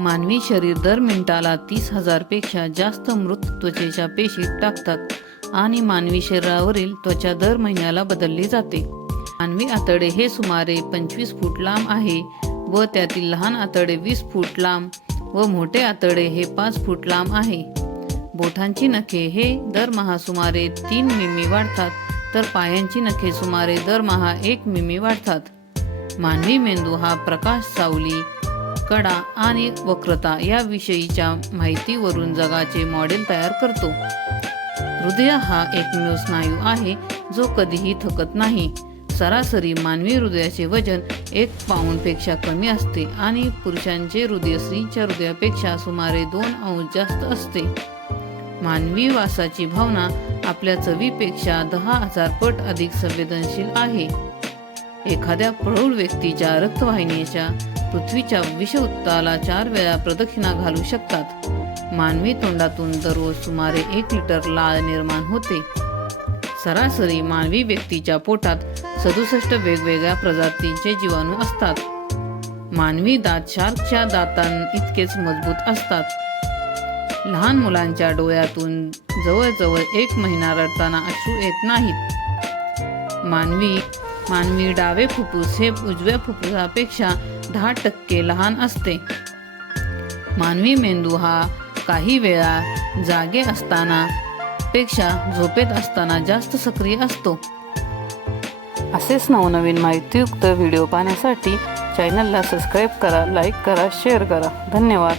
मानवी शरीर दर मिनिटाला तीस हजारपेक्षा जास्त मृत त्वचेच्या पेशी टाकतात आणि मानवी शरीरावरील त्वचा दर महिन्याला बदलली जाते. मानवी आतडे हे सुमारे पंचवीस फूट लांब आहे व त्यातील लहान आतडे वीस फूट लांब व मोठे आतडे हे पाच फूट लांब आहे. बोटांची नखे हे दरमहा सुमारे तीन मिमी वाढतात तर पायांची नखे सुमारे दरमहा एक मिमी वाढतात. मानवी मेंदू हा प्रकाश सावली कडा आणि वक्रता याविषयीच्या माहितीवरून जगाचे मॉडेल तयार करतो. हृदय हा एकमेव स्नायू आहे जो कधीही थकत नाही. सरासरी मानवी हृदयाचे वजन एक पाऊंडपेक्षा कमी असते आणि पुरुषांचे हृदय स्त्रीच्या हृदयापेक्षा सुमारे दोन अंश जास्त असते. मानवी वासाची भावना आपल्या चवीपेक्षा दहा हजार पट अधिक संवेदनशील आहे. एखाद्या प्रौढ व्यक्तीच्या रक्तवाहिनीच्या पृथ्वीच्या विषउत्ताला चार वेळा प्रदक्षिणा घालू शकतात. मानवी तोंडातून दररोज सुमारे एक लिटर लाळ निर्माण होते. सरासरी मानवी व्यक्तीच्या पोटात सदुसष्ट वेगवेगळ्या प्रजातींचे जीवाणू असतात. मानवी दात शार्कच्या दातां इतकेच मजबूत असतात. लहान मुलांच्या डोळ्यातून जवळजवळ एक महिना रडताना अश्रू येत नाहीत. मानवी मानवी डावे फुफ्फुस हे उजव्या फुफ्फुसापेक्षा दहा टक्के लहान असते. मानवी मेंदू हा काही वेळा जागे असताना पेक्षा झोपेत असताना जास्त सक्रिय असतो. असेच नवनवीन माहितीयुक्त व्हिडिओ पाहण्यासाठी चॅनलला सबस्क्राईब करा लाईक करा शेअर करा. धन्यवाद.